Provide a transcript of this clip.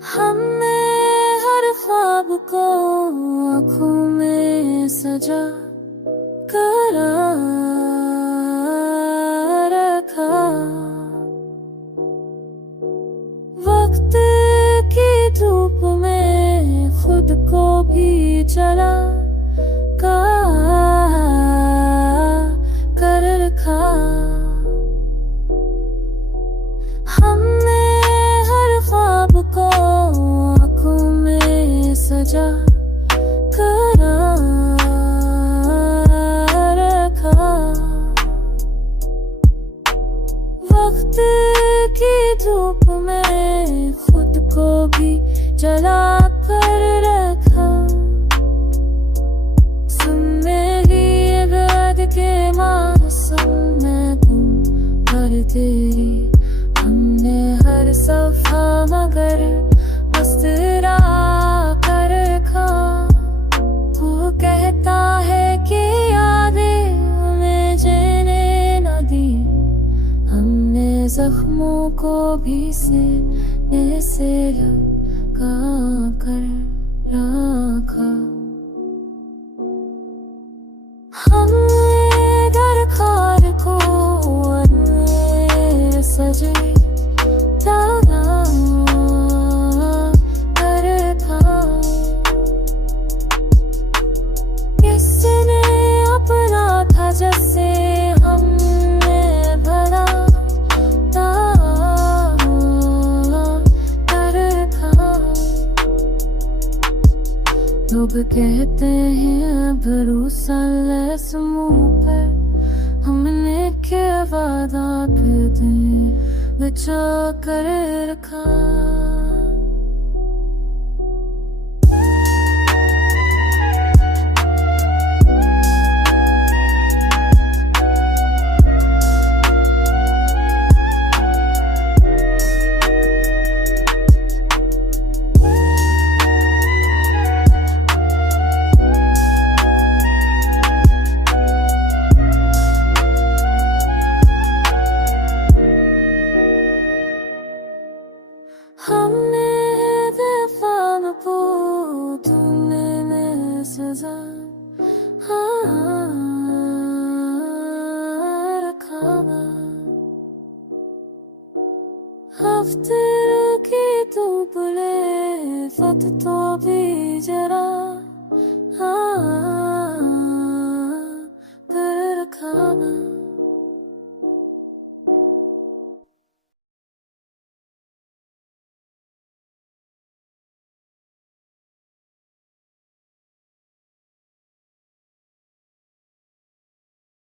हमने हर ख्वाब को आँखों में सजा कर रखा। वक्त की धूप में खुद को भी जला कर रखा। हमने हर ख्वाब को आँखों में सजा कर रखा। वक्त की धूप में खुद को भी जला कर रखा। सुन मेरी याद के मौसम में तुम पर तेरी हमने हर सफा मगर मुस्कुरा कर रखा। वो कहता है कि यादें हमें जीने न दी, हमने जख्मों को भी सीने से लगा कर रखा। हमने दरखार को सजे लगा कर रखा। किसने अपना था जैसे हमने भरा कर रखा। लोग कहते हैं भरोसा लैस मुँह पर, हमने क्या वादा करते बचा कर रखा। हमने दफान को तुमने में सजा रखा। हफ्ते की तू बुले फत तो भी जरा